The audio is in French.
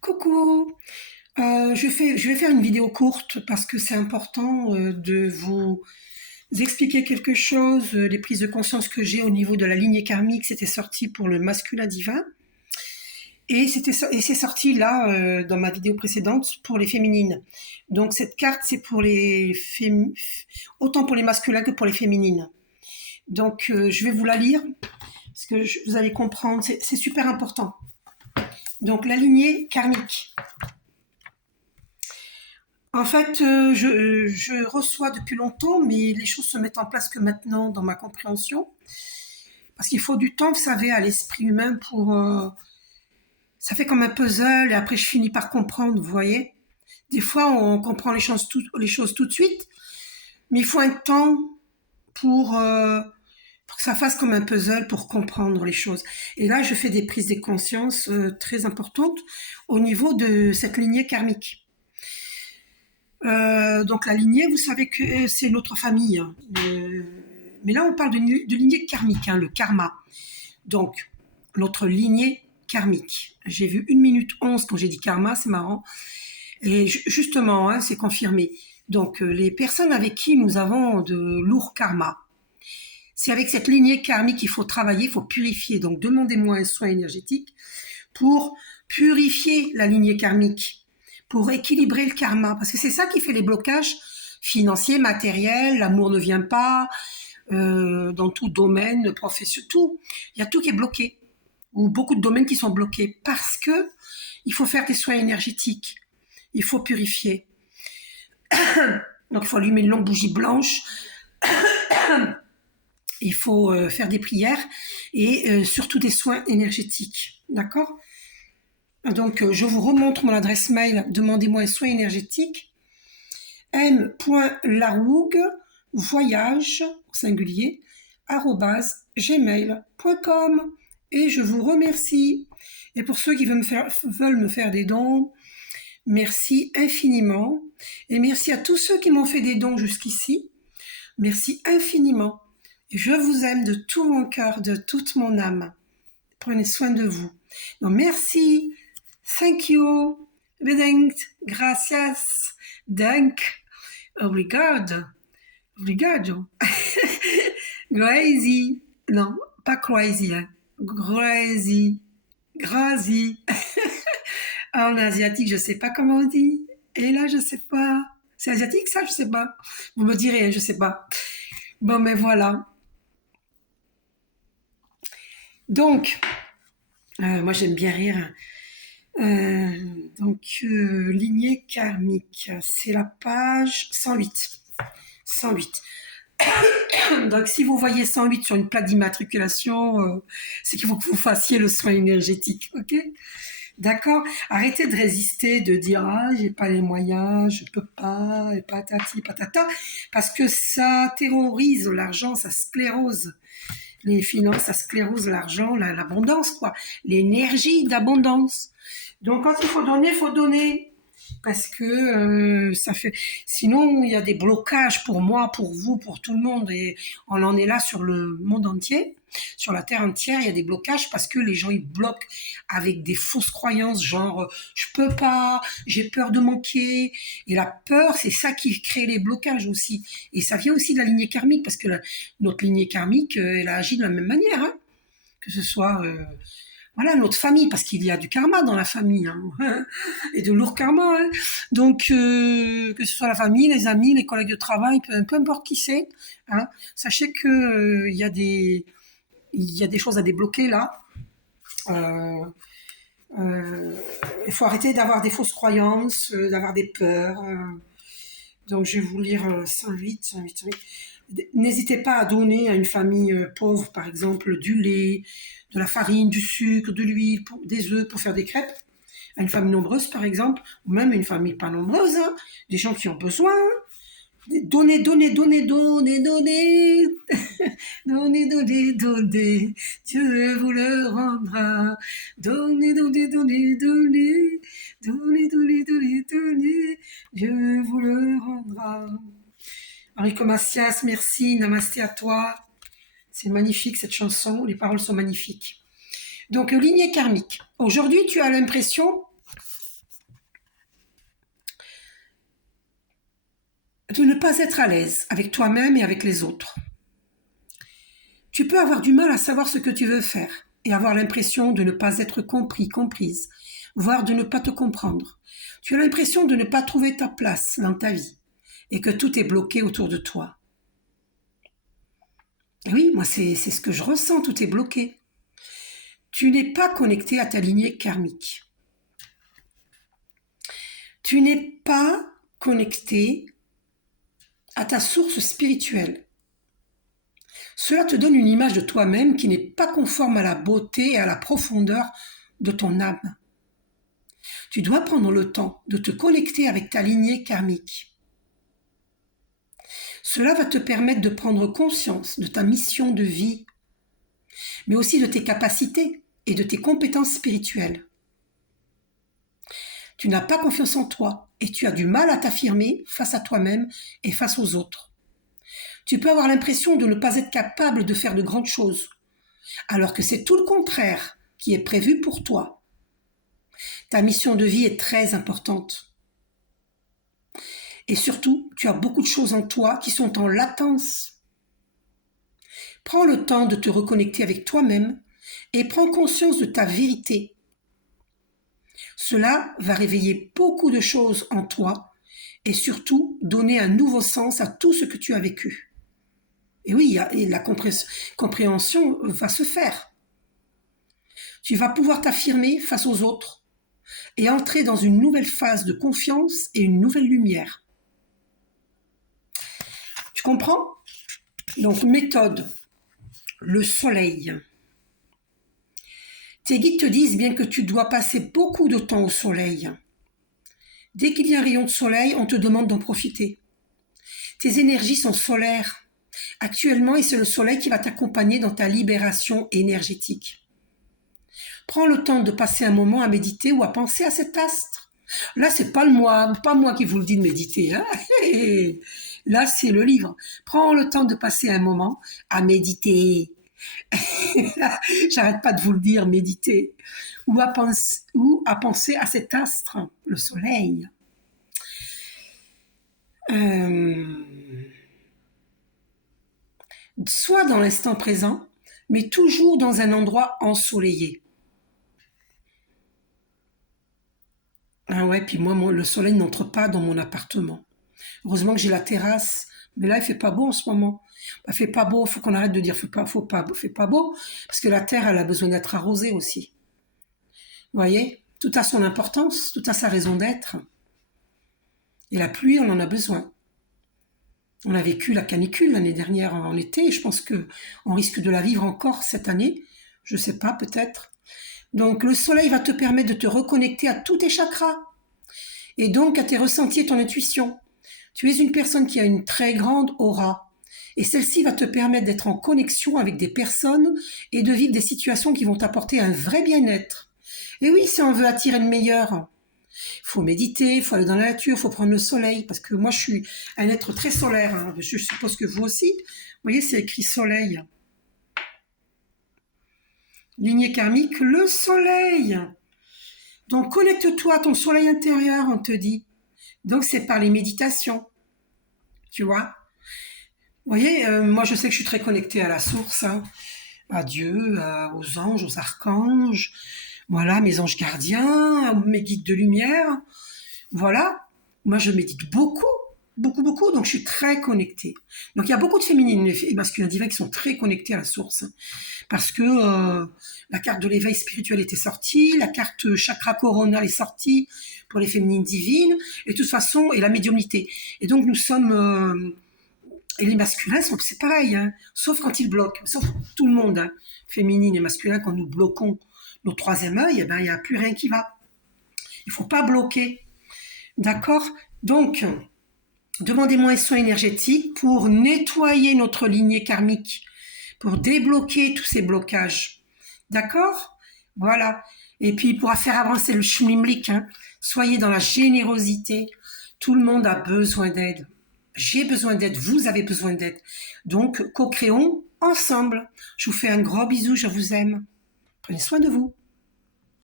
Coucou, je vais faire une vidéo courte parce que c'est important de vous expliquer quelque chose. Les prises de conscience que j'ai au niveau de la lignée karmique, c'était sorti pour le masculin divin et c'est sorti là dans ma vidéo précédente pour les féminines. Donc cette carte c'est pour autant pour les masculins que pour les féminines. Donc je vais vous la lire parce que vous allez comprendre, c'est super important. Donc la lignée karmique. En fait, je reçois depuis longtemps, mais les choses se mettent en place que maintenant dans ma compréhension. Parce qu'il faut du temps, vous savez, à l'esprit humain pour... ça fait comme un puzzle et après je finis par comprendre, vous voyez. Des fois, on comprend les choses tout de suite, mais il faut un temps pour que ça fasse comme un puzzle pour comprendre les choses. Et là, je fais des prises de conscience très importantes au niveau de cette lignée karmique. Donc la lignée, vous savez que c'est notre famille. Mais là, on parle de lignée karmique, hein, le karma. Donc, notre lignée karmique. J'ai vu 1 minute 11 quand j'ai dit karma, c'est marrant. Et justement, hein, c'est confirmé. Donc, les personnes avec qui nous avons de lourds karma, c'est avec cette lignée karmique qu'il faut travailler, il faut purifier. Donc, demandez-moi un soin énergétique pour purifier la lignée karmique, pour équilibrer le karma, parce que c'est ça qui fait les blocages financiers, matériels, l'amour ne vient pas, dans tout domaine, profession, tout. Il y a tout qui est bloqué, ou beaucoup de domaines qui sont bloqués, parce que il faut faire des soins énergétiques, il faut purifier. Donc il faut allumer une longue bougie blanche, il faut faire des prières, et surtout des soins énergétiques, d'accord? Donc, je vous remontre mon adresse mail, demandez-moi un soin énergétique, m.larougue, au singulier, @gmail.com. Et je vous remercie. Et pour ceux qui veulent me faire des dons, merci infiniment. Et merci à tous ceux qui m'ont fait des dons jusqu'ici. Merci infiniment. Et je vous aime de tout mon cœur, de toute mon âme. Prenez soin de vous. Donc, merci. Thank you. Bedankt. Gracias. Dank. Obrigado. Obrigado. Crazy. Non, pas crazy. Hein. Crazy. Grazi. En asiatique, je sais pas comment on dit. Et là, je sais pas. C'est asiatique, ça? Je sais pas. Vous me direz, hein, je sais pas. Bon, mais voilà. Donc, moi, j'aime bien rire. Euh, lignée karmique, c'est la page 108. 108. Donc, si vous voyez 108 sur une plaque d'immatriculation, c'est qu'il faut que vous fassiez le soin énergétique, ok? D'accord? Arrêtez de résister, de dire ah j'ai pas les moyens, je peux pas, et patati patata, parce que ça terrorise l'argent, ça sclérose les finances, ça sclérose l'argent, l'abondance quoi, l'énergie d'abondance. Donc quand il faut donner. Parce que ça fait. Sinon, il y a des blocages pour moi, pour vous, pour tout le monde, et on en est là sur le monde entier, sur la terre entière. Il y a des blocages parce que les gens ils bloquent avec des fausses croyances, genre je peux pas, j'ai peur de manquer. Et la peur, c'est ça qui crée les blocages aussi. Et ça vient aussi de la lignée karmique parce que notre lignée karmique, elle a agi de la même manière, hein, que ce soit voilà, notre famille, parce qu'il y a du karma dans la famille, hein, et de lourd karma. Hein. Donc, que ce soit la famille, les amis, les collègues de travail, peu importe qui c'est, hein, sachez que il y a des choses à débloquer là. Euh, il faut arrêter d'avoir des fausses croyances, d'avoir des peurs. Donc, je vais vous lire 108, 108, 108. N'hésitez pas à donner à une famille pauvre, par exemple, du lait, de la farine, du sucre, de l'huile, des œufs pour faire des crêpes. À une famille nombreuse, par exemple, ou même une famille pas nombreuse, hein, des gens qui ont besoin. Donnez, donnez, donnez, donnez, donnez, donnez, donnez, donnez, Dieu vous le rendra. Donnez, donnez, donnez, donnez, donnez, donnez, donnez, donnez, Dieu vous le rendra. Enrico Macias, merci, namasté à toi. C'est magnifique cette chanson, les paroles sont magnifiques. Donc, lignée karmique. Aujourd'hui, tu as l'impression de ne pas être à l'aise avec toi-même et avec les autres. Tu peux avoir du mal à savoir ce que tu veux faire et avoir l'impression de ne pas être compris, comprise, voire de ne pas te comprendre. Tu as l'impression de ne pas trouver ta place dans ta vie et que tout est bloqué autour de toi. Et oui, moi c'est ce que je ressens, tout est bloqué. Tu n'es pas connecté à ta lignée karmique. Tu n'es pas connecté à ta source spirituelle. Cela te donne une image de toi-même qui n'est pas conforme à la beauté et à la profondeur de ton âme. Tu dois prendre le temps de te connecter avec ta lignée karmique. Cela va te permettre de prendre conscience de ta mission de vie, mais aussi de tes capacités et de tes compétences spirituelles. Tu n'as pas confiance en toi et tu as du mal à t'affirmer face à toi-même et face aux autres. Tu peux avoir l'impression de ne pas être capable de faire de grandes choses, alors que c'est tout le contraire qui est prévu pour toi. Ta mission de vie est très importante. Et surtout, tu as beaucoup de choses en toi qui sont en latence. Prends le temps de te reconnecter avec toi-même et prends conscience de ta vérité. Cela va réveiller beaucoup de choses en toi et surtout donner un nouveau sens à tout ce que tu as vécu. Et oui, et la compréhension va se faire. Tu vas pouvoir t'affirmer face aux autres et entrer dans une nouvelle phase de confiance et une nouvelle lumière. Tu comprends? Donc, méthode, le soleil. Tes guides te disent bien que tu dois passer beaucoup de temps au soleil. Dès qu'il y a un rayon de soleil, on te demande d'en profiter. Tes énergies sont solaires actuellement et c'est le soleil qui va t'accompagner dans ta libération énergétique. Prends le temps de passer un moment à méditer ou à penser à cet astre. Là, c'est pas moi qui vous le dis de méditer. Hein. Là, c'est le livre. Prends le temps de passer un moment à méditer. J'arrête pas de vous le dire, méditer. Ou à penser à cet astre, le soleil. Sois dans l'instant présent, mais toujours dans un endroit ensoleillé. Ah ouais, puis moi, le soleil n'entre pas dans mon appartement. Heureusement que j'ai la terrasse, mais là, il fait pas beau en ce moment. Il fait pas beau, il faut qu'on arrête de dire fait pas beau, parce que la terre, elle a besoin d'être arrosée aussi. Vous voyez, tout a son importance, tout a sa raison d'être. Et la pluie, on en a besoin. On a vécu la canicule l'année dernière en été, et je pense qu'on risque de la vivre encore cette année. Je sais pas, peut-être. Donc, le soleil va te permettre de te reconnecter à tous tes chakras, et donc à tes ressentis et ton intuition. Tu es une personne qui a une très grande aura, et celle-ci va te permettre d'être en connexion avec des personnes et de vivre des situations qui vont t'apporter un vrai bien-être. Et oui, si on veut attirer le meilleur, il faut méditer, il faut aller dans la nature, il faut prendre le soleil, parce que moi je suis un être très solaire, hein. Je suppose que vous aussi. Vous voyez, c'est écrit soleil. Lignée karmique, le soleil. Donc connecte-toi à ton soleil intérieur, on te dit. Donc c'est par les méditations, tu vois. Vous voyez, moi je sais que je suis très connectée à la source, hein, à Dieu, aux anges, aux archanges, voilà, mes anges gardiens, mes guides de lumière, voilà. Moi je médite beaucoup, beaucoup, beaucoup, donc je suis très connectée. Donc il y a beaucoup de féminines et masculins divins qui sont très connectés à la source, hein, parce que la carte de l'éveil spirituel était sortie, la carte chakra coronal est sortie pour les féminines divines, et de toute façon, et la médiumnité. Et donc nous sommes... et les masculins, c'est pareil, hein, sauf quand ils bloquent, sauf tout le monde, hein, féminine et masculin, quand nous bloquons nos troisième œil, eh ben, il n'y a plus rien qui va. Il ne faut pas bloquer. D'accord? Donc, demandez-moi un soin énergétique pour nettoyer notre lignée karmique, pour débloquer tous ces blocages. D'accord? Voilà. Et puis, il pourra faire avancer le schmimlik. Hein. Soyez dans la générosité. Tout le monde a besoin d'aide. J'ai besoin d'aide, vous avez besoin d'aide. Donc, co-créons ensemble. Je vous fais un gros bisou, je vous aime. Prenez soin de vous.